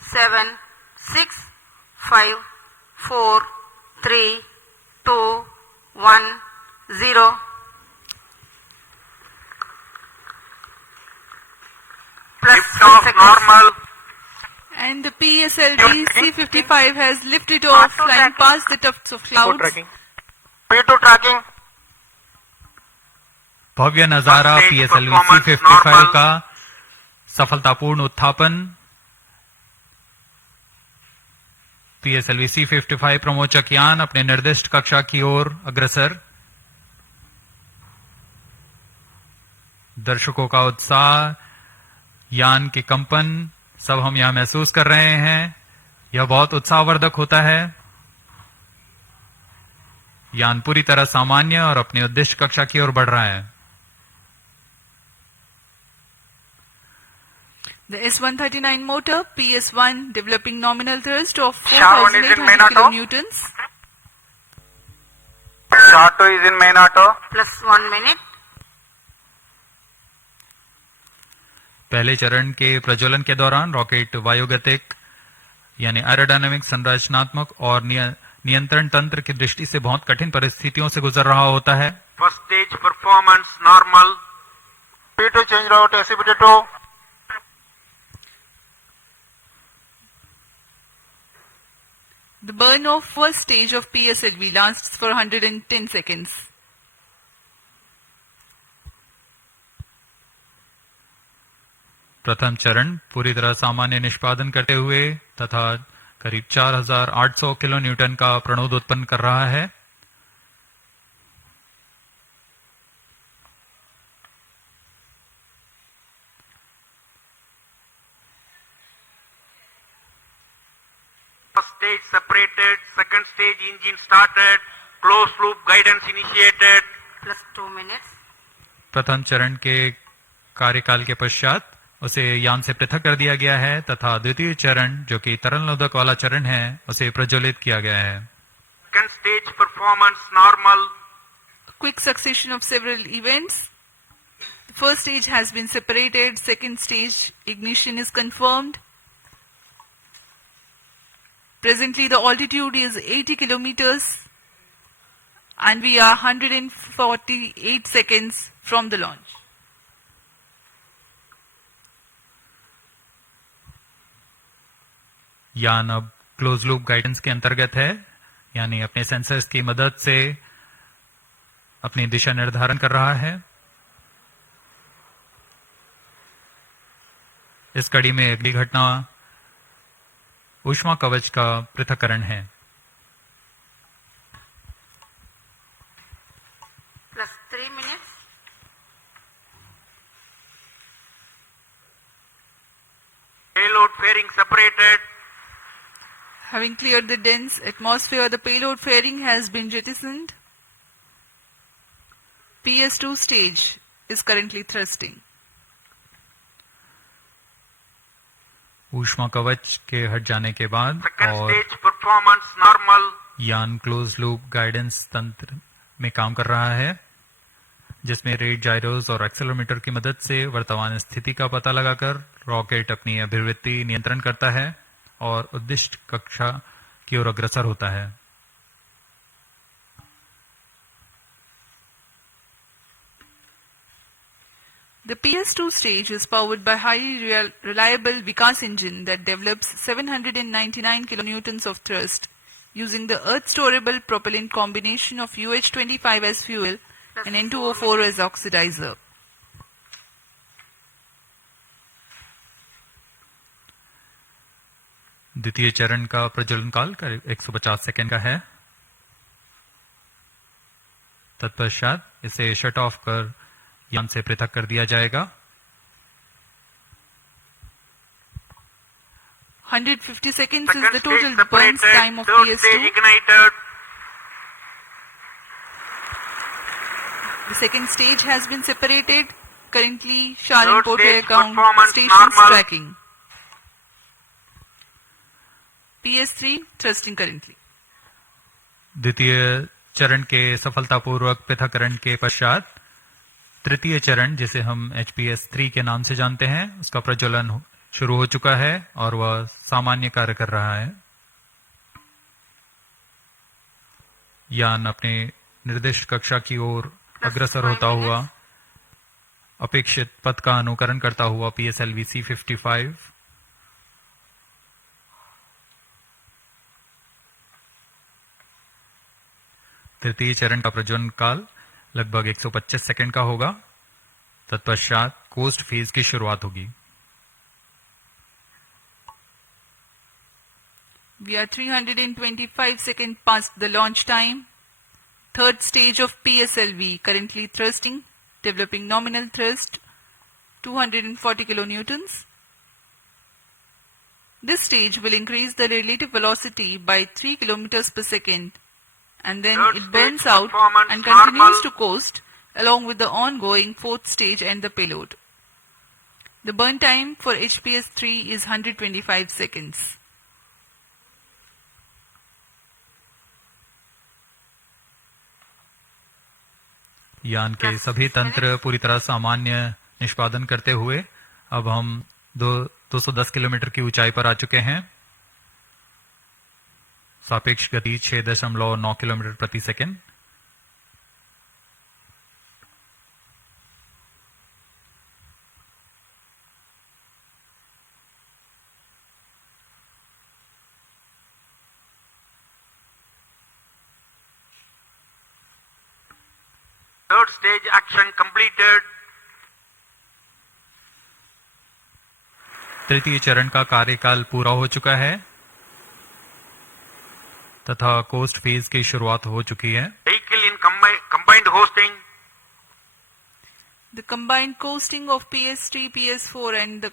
7, 6, 5, 4, 3, 2, 1, 0. Plus Lift off seconds. normal. And the PSLV C-55 has lifted off, flying past the tufts of clouds. P2 tracking. भव्य नजारा PSLV C-55 का सफलतापूर्ण उत्थापन। PSLV C-55 प्रमोचक यान अपने निर्दिष्ट कक्षा की ओर अग्रसर। दर्शकों का उत्साह, यान के कंपन सब हम यहां महसूस कर रहे हैं। यह बहुत उत्साहवर्धक होता है। यान पूरी तरह सामान्य और अपनी उद्दिष्ट कक्षा की ओर बढ़ रहा है। The S-139 motor, PS-1, developing nominal thrust of Sharon is in main 4,800 auto. kilonewtons. Shato is in main auto. Plus 1 minute. पहले चरण के प्रज्वलन के दौरान रॉकेट वायुगतिक यानी एरोडायनामिक, संरचनात्मक और नियंत्रण तंत्र की दृष्टि से बहुत कठिन परिस्थितियों से गुजर रहा होता है। First stage performance normal. P2 change route SCBT2. The burn of first stage of PSLV lasts for 110 seconds. प्रथम चरण पूरी तरह सामान्य निष्पादन करते हुए तथा करीब 4800 किलो न्यूटन का प्रणोद उत्पन्न कर रहा है। First stage separated. Second stage engine started. Closed loop guidance initiated. Plus 2 minutes. प्रथम चरण के कार्यकाल के पश्चात उसे यान से पृथक कर दिया गया है तथा द्वितीय चरण जो कि तरल नोदक वाला चरण है उसे प्रज्वलित किया गया है। Second stage performance normal. A quick succession of several events. The first stage has been separated. Second stage ignition is confirmed. Presently the altitude is 80 kilometers and we are 148 seconds from the launch. यान अब close loop guidance के अंतर्गत है, यानी अपने सेंसर्स की मदद से अपनी दिशा निर्धारण कर रहा है। इस कड़ी में अगली घटना ऊष्मा कवच का पृथक्करण है। Plus 3 minutes. Payload fairing separated. Having cleared the dense atmosphere, the payload fairing has been jettisoned. PS2 stage is currently thrusting. ऊष्मा कवच के हट जाने के बाद Second और stage performance normal. यान क्लोज लूप गाइडेंस तंत्र में काम कर रहा है, जिसमें रेट जायरोस और एक्सेलेरोमीटर की मदद से वर्तमान स्थिति का पता लगाकर रॉकेट अपनी अभिवृत्ति नियंत्रण करता है और उद्दिष्ट कक्षा की ओर अग्रसर होता है। The PS2 stage is powered by highly reliable Vikas engine that develops 799 kilonewtons of thrust using the earth-storable propellant combination of UH-25 as fuel and N2O4 as oxidizer. द्वितीय चरण का प्रज्वलन काल करीब 150 सेकेंड का है। तत्पश्चात इसे शट ऑफ कर यान से पृथक कर दिया जाएगा। 150 seconds is Second the stage total burn separated. time of Third stage PS2. ignited. The second stage has been separated. Currently, Sharon Third Porter stage account performance stations normal. tracking. PS3 thrusting currently. द्वितीय चरण के सफलतापूर्वक पृथक्करण के पश्चात तृतीय चरण, जिसे हम HPS-3 के नाम से जानते हैं, उसका प्रज्वलन शुरू हो चुका है और वह सामान्य कार्य कर रहा है। यान अपने निर्दिष्ट कक्षा की ओर अग्रसर होता हुआ अपेक्षित पथ का अनुकरण करता हुआ PSLV C55 तृतीय चरण का प्रज्वलन काल लगभग 125 सेकंड का होगा। तत्पश्चात कोस्ट फेज की शुरुआत होगी। We are 325 seconds past the launch time. Third stage of PSLV, currently thrusting, developing nominal thrust, 240 kilonewtons. This stage will increase the relative velocity by 3 kilometers per second, and then Third it burns stage out performance and continues normal. to coast along with the ongoing fourth stage and the payload. The burn time for HPS-3 is 125 seconds. यान के सभी तंत्र पूरी तरह सामान्य निष्पादन करते हुए अब हम 210 किलोमीटर की ऊंचाई पर आ चुके हैं। सापेक्ष गति 6.9 किलोमीटर प्रति second. Third stage action completed. तृतीय चरण का कार्यकाल पूरा हो चुका है तथा कोस्ट फेज की शुरुआत हो चुकी है। Vehicle in combined hosting. The combined coasting of PS3, PS4 and the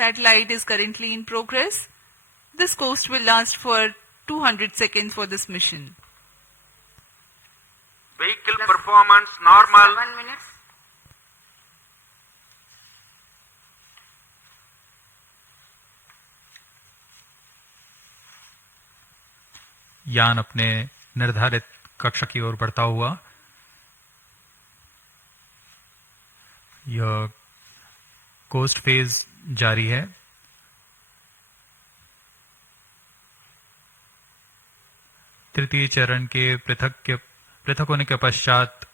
satellite is currently in progress. This coast will last for 200 seconds for this mission. Vehicle performance normal. 7 minutes. यान अपने निर्धारित कक्षा की ओर बढ़ता हुआ यह कोस्ट फेज जारी है। तृतीय चरण के पृथक होने के पश्चात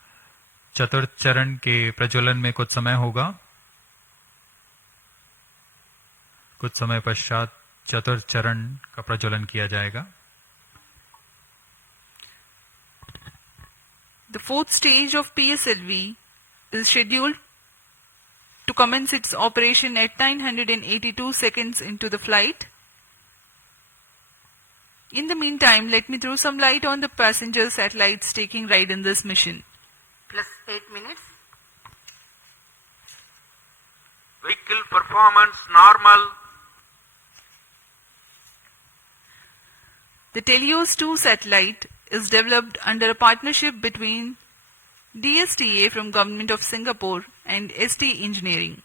चतुर्थ चरण के प्रज्वलन में कुछ समय होगा। कुछ समय पश्चात चतुर्थ चरण का प्रज्वलन किया जाएगा। The fourth stage of PSLV is scheduled to commence its operation at 982 seconds into the flight. In the meantime, let me throw some light on the passenger satellites taking ride in this mission. Plus 8 minutes. Vehicle performance normal. The Telios 2 satellite is developed under a partnership between DSTA from Government of Singapore and ST Engineering.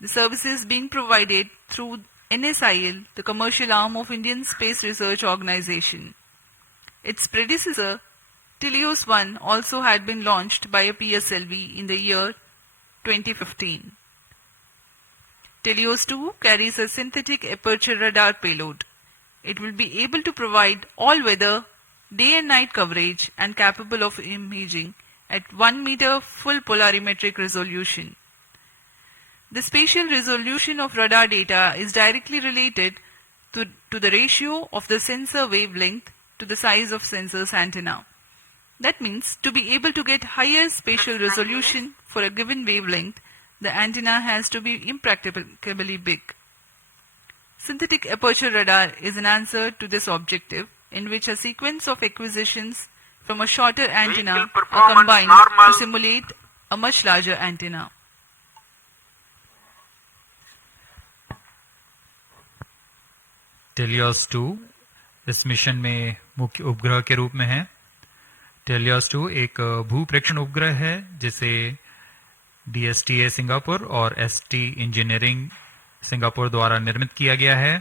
The services being provided through NSIL, the commercial arm of Indian Space Research Organization. Its predecessor, Telios 1, also had been launched by a PSLV in the year 2015. Telios 2 carries a synthetic aperture radar payload. It will be able to provide all-weather, day and night coverage and capable of imaging at 1 meter full polarimetric resolution. The spatial resolution of radar data is directly related to the ratio of the sensor wavelength to the size of sensor's antenna. That means to be able to get higher spatial resolution for a given wavelength, the antenna has to be impracticably big. Synthetic aperture radar is an answer to this objective, in which a sequence of acquisitions from a shorter antenna Vehicle are performance combined normal. to simulate a much larger antenna. Teleost 2 इस मिशन में मुख्य उपग्रह के रूप में है। टेलियोस 2 एक भूप्रेक्षण उपग्रह है जिसे DSTA सिंगापुर और ST इंजीनियरिंग सिंगापुर द्वारा निर्मित किया गया है।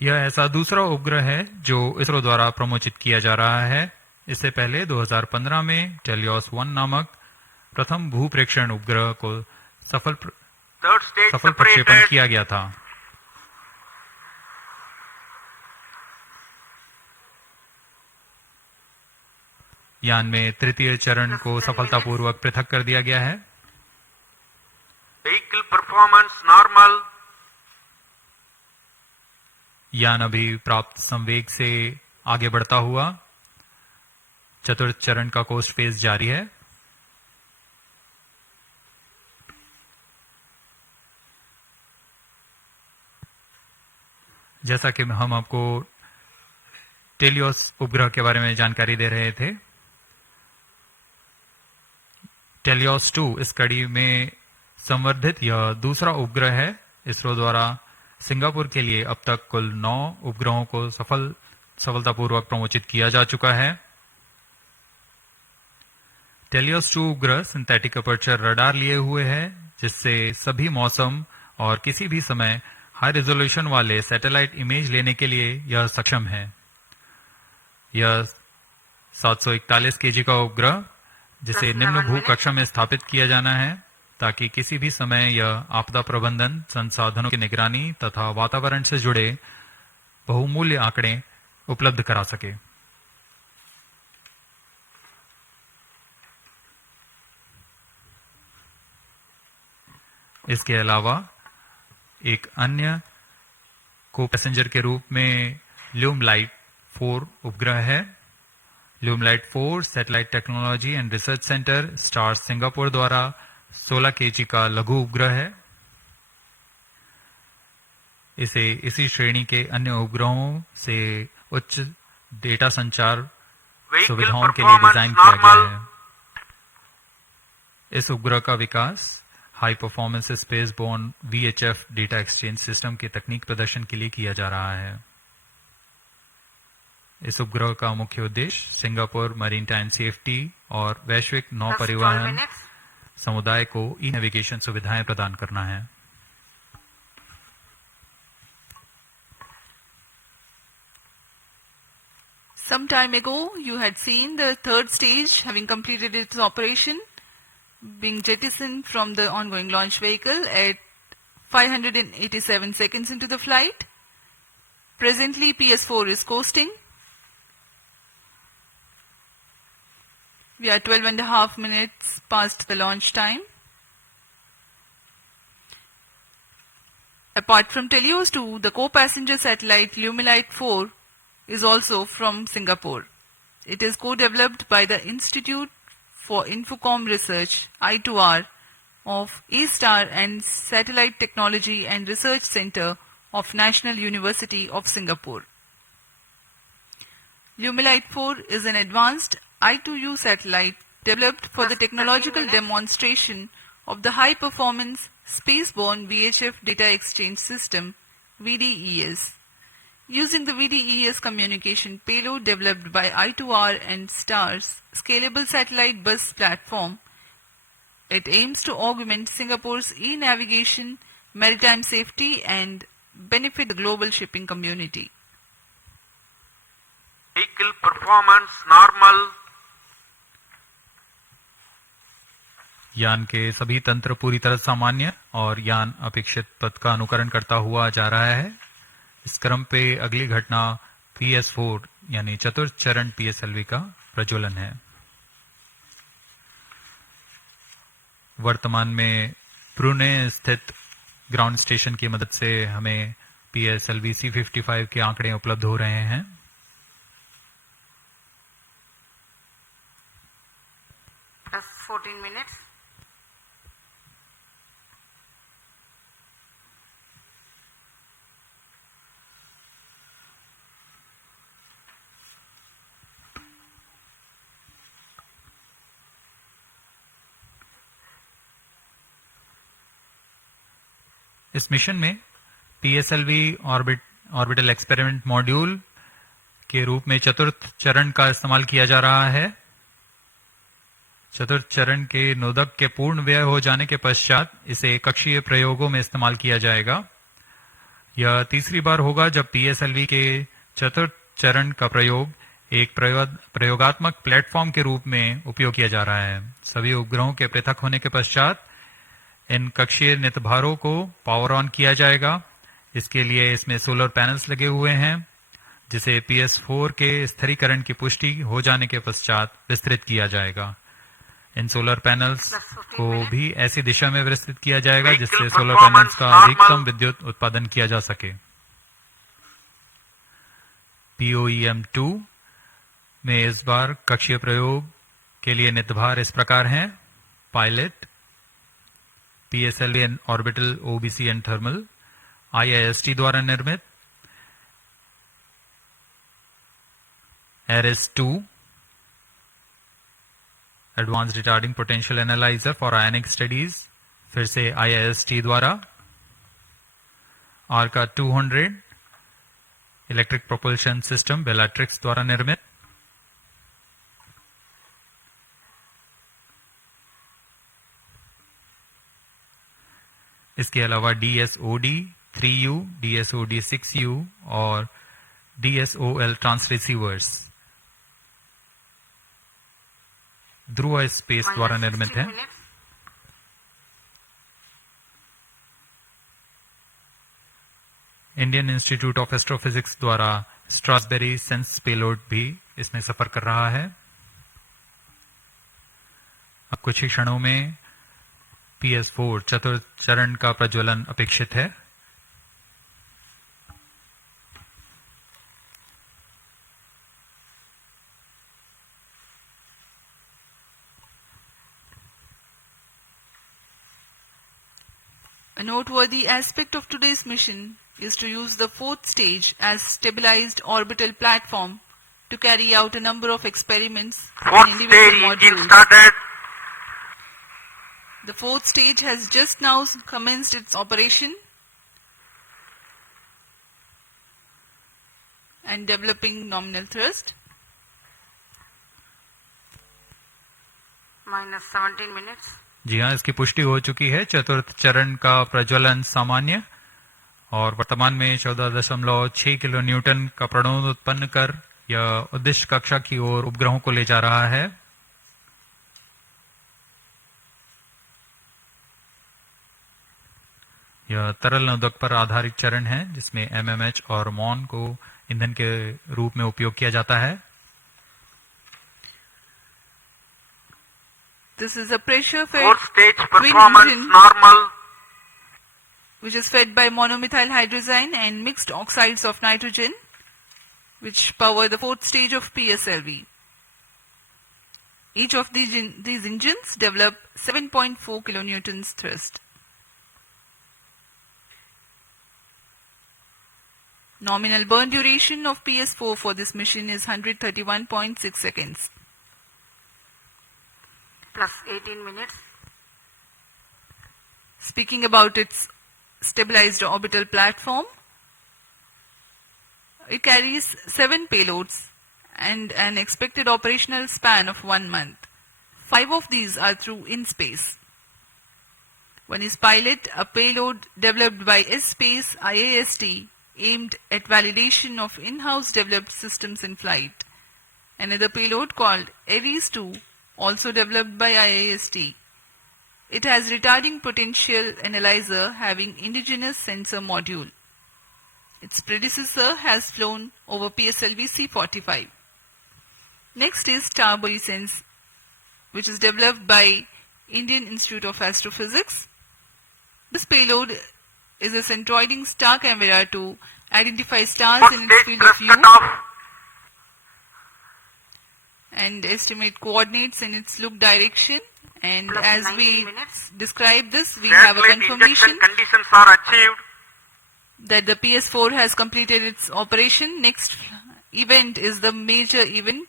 यह ऐसा दूसरा उपग्रह है जो इसरो द्वारा प्रमोचित किया जा रहा है। इससे पहले 2015 में टेलियोस 1 नामक प्रथम भूप्रेक्षण उपग्रह को Third stage सफल प्रक्षेपण separated. किया गया था। यान में तृतीय चरण को सफलतापूर्वक पृथक कर दिया गया है। Vehicle performance normal. यान अभी प्राप्त संवेग से आगे बढ़ता हुआ चतुर्थ चरण का कोस्ट फेज जारी है। जैसा कि हम आपको टेलियोस उपग्रह के बारे में जानकारी दे रहे थे, टेलियोस 2 इस कड़ी में संवर्धित यह दूसरा उपग्रह है। इसरो द्वारा सिंगापुर के लिए अब तक कुल 9 उपग्रहों को सफलतापूर्वक प्रमोचित किया जा चुका है। टेलियोस 2 उपग्रह सिंथेटिक अपर्चर रडार लिए हुए है, जिससे सभी मौसम और किसी भी समय हाई रेजोल्यूशन वाले सैटेलाइट इमेज लेने के लिए यह सक्षम है। यह 741 केजी का उपग्रह, जिसे निम्न भू कक्षा में स्थापित किया जाना है, ताकि किसी भी समय यह आपदा प्रबंधन, संसाधनों की निगरानी तथा वातावरण से जुड़े बहुमूल्य आंकड़े उपलब्ध करा सके। इसके अलावा एक अन्य को पैसेंजर के रूप में ल्यूमलाइट 4 उपग्रह है। ल्यूमलाइट 4 satellite technology and research centre, star Singapore द्वारा 16 केजी का लघु उपग्रह है। इसे इसी श्रेणी के अन्य उपग्रहों से उच्च डेटा संचार सुविधाओं के लिए डिजाइन किया गया है। इस उपग्रह का विकास high performance space borne VHF data exchange system के तकनीक प्रदर्शन के लिए किया जा रहा है। इस उपग्रह का मुख्य उद्देश्य सिंगापुर मरीनटाइन सेफ्टी और वैश्विक नौ परिवहन समुदाय को ई नेविगेशन सुविधाएं प्रदान करना है। Some time ago, you had seen the third stage having completed its operation, being jettisoned from the ongoing launch vehicle at 587 seconds into the flight. Presently, PS4 is coasting. We are 12.5 minutes past the launch time. Apart from Telios 2, the co-passenger satellite Lumilite 4 is also from Singapore. It is co-developed by the Institute for Infocom Research, I2R, of A-Star and Satellite Technology and Research Center of National University of Singapore. Lumilite 4 is an advanced I2U satellite developed for the technological demonstration of the high-performance spaceborne VHF data exchange system, VDES. Using the VDES communication payload developed by I2R and STAR's scalable satellite bus platform, it aims to augment Singapore's e-navigation, maritime safety and benefit the global shipping community. Vehicle performance normal. यान के सभी तंत्र पूरी तरह सामान्य और यान अपेक्षित पथ का अनुकरण करता हुआ जा रहा है। इस क्रम पे अगली घटना PS4 यानी चतुर्थ चरण PSLV का प्रज्वलन है। वर्तमान में ब्रुने स्थित ग्राउंड स्टेशन की मदद से हमें PSLV C55 के आंकड़े उपलब्ध हो रहे हैं। Plus 14 minutes. इस मिशन में PSLV ऑर्बिटल एक्सपेरिमेंट मॉड्यूल के रूप में चतुर्थ चरण का इस्तेमाल किया जा रहा है। चतुर्थ चरण के नोदक के पूर्ण व्यय हो जाने के पश्चात इसे कक्षीय प्रयोगों में इस्तेमाल किया जाएगा। यह तीसरी बार होगा जब PSLV के चतुर्थ चरण का प्रयोग एक प्रयोगात्मक प्लेटफॉर्म के रूप में उपयोग किया जा रहा है। सभी उपग्रहों के पृथक होने के पश्चात इन कक्षीय नितभारों को पावर ऑन किया जाएगा। इसके लिए इसमें सोलर पैनल्स लगे हुए हैं, जिसे PS4 के स्थिरीकरण की पुष्टि हो जाने के पश्चात विस्तृत किया जाएगा। इन सोलर पैनल्स को भी ऐसी दिशा में विस्तृत किया जाएगा जिससे सोलर पैनल्स का अधिकतम विद्युत उत्पादन किया जा सके। POEM2 में इस बार कक्षीय प्रयोग के लिए नितभार इस प्रकार हैं: pilot, PSLV and orbital OBC and thermal, IIST द्वारा निर्मित, ARIS-2 advance retarding potential analyser for आयनिक स्टडीज, फिर से IIST द्वारा, ARCA 200 इलेक्ट्रिक प्रोपल्शन सिस्टम बेलाट्रिक्स द्वारा निर्मित, इसके अलावा DSOD 3U, DSOD 6U और DSOL ट्रांसरिसीवर्स ध्रुव स्पेस द्वारा निर्मित है। इंडियन इंस्टीट्यूट ऑफ एस्ट्रोफिजिक्स द्वारा स्ट्रासबेरी सेंस पेलोड भी इसमें सफर कर रहा है। अब कुछ ही क्षणों में PS4 चतुर्थ चरण का प्रज्वलन अपेक्षित है। A noteworthy aspect of today's mission is to use the fourth stage as stabilized orbital platform to carry out a number of experiments Fourth in stage individual engine modules. started. The fourth stage has just now commenced its operation and developing nominal thrust. minus 17 minutes. जी हाँ, इसकी पुष्टि हो चुकी है। चतुर्थ चरण का प्रज्वलन सामान्य और वर्तमान में 14.6 किलो न्यूटन का प्रणोद उत्पन्न कर यह उद्दिष्ट कक्षा की ओर उपग्रहों को ले जा रहा है। यह तरल नोदक पर आधारित चरण है जिसमें MMH और MON को ईंधन के रूप में उपयोग किया जाता है। This is a pressure fed Fourth stage twin performance engine normal. which is fed by monomethyl hydrazine and mixed oxides of nitrogen, which power the fourth stage of PSLV. Each of these engines develop 7.4 kilonewtons thrust. Nominal burn duration of PS4 for this mission is 131.6 seconds. Plus 18 minutes. Speaking about its stabilized orbital platform, it carries 7 payloads and an expected operational span of 1 month. 5 of these are through in-space. One is Pilot, a payload developed by S-Space IAST aimed at validation of in-house developed systems in flight. Another payload called ARIS-2, also developed by IAST. It has retarding potential analyzer having indigenous sensor module. Its predecessor has flown over PSLV C-45. Next is StarBoySense, which is developed by Indian Institute of Astrophysics. This payload is a centroiding star camera to identify stars Fourth in its stage field of thrust view cutoff. and estimate coordinates in its look direction. And Plus as 90 we minutes. describe this, we have a Satellite confirmation injection conditions are achieved. that the PS4 has completed its operation. Next event is the major event,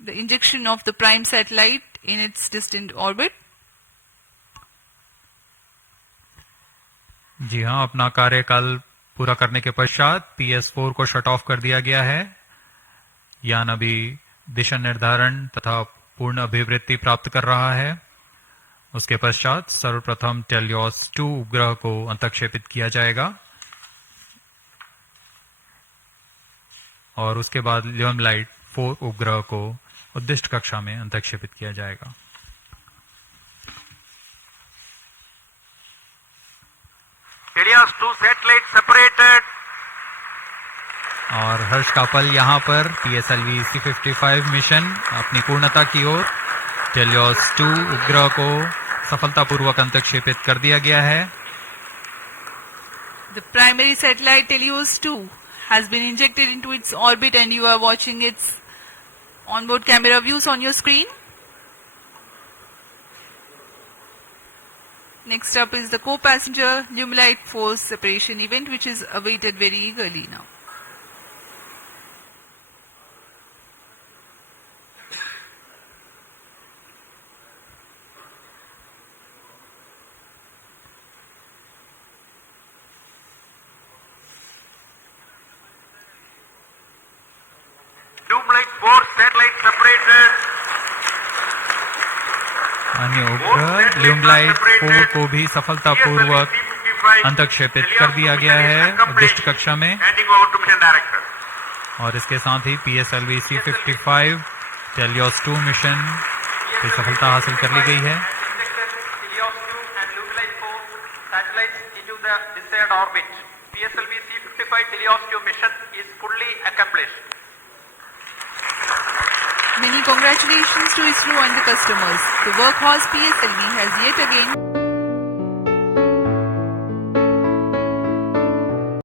the injection of the prime satellite in its distant orbit. जी हाँ, अपना कार्यकाल पूरा करने के पश्चात PS4 को shut off कर दिया गया है। यान अभी दिशा निर्धारण तथा पूर्ण अभिवृत्ति प्राप्त कर रहा है। उसके पश्चात सर्वप्रथम टेलियोस 2 उपग्रह को अंतक्षेपित किया जाएगा और उसके बाद लिमलाइट 4 उपग्रह को उद्दिष्ट कक्षा में अंतक्षेपित किया जाएगा। और हर्ष कापल यहाँ पर PSLV C55 मिशन अपनी पूर्णता की ओर। टेलियोस 2 उपग्रह को सफलतापूर्वक अंतक्षेपित कर दिया गया है। The primary satellite Helios 2 has been injected into its orbit and you are watching its onboard camera views on your screen. Next up is the co-passenger Lumilite Force separation event, which is awaited very eagerly now. Lumilite Force satellite separated. अन्य उपग्रह ल्यूमलाइट 4 को भी सफलतापूर्वक अंतक्षेपित कर दिया गया है उद्दिष्ट कक्षा में। Handing over to mission director. और इसके साथ ही PSLV C55 टेलियोस 2 मिशन की सफलता हासिल कर ली गई है। Helios 2 and Lumilite 4 satellites into the desired orbit. PSLV C55 Helios 2 mission is fully accomplished. Many congratulations to ISRO and the customers. The workhorse PSLV has yet again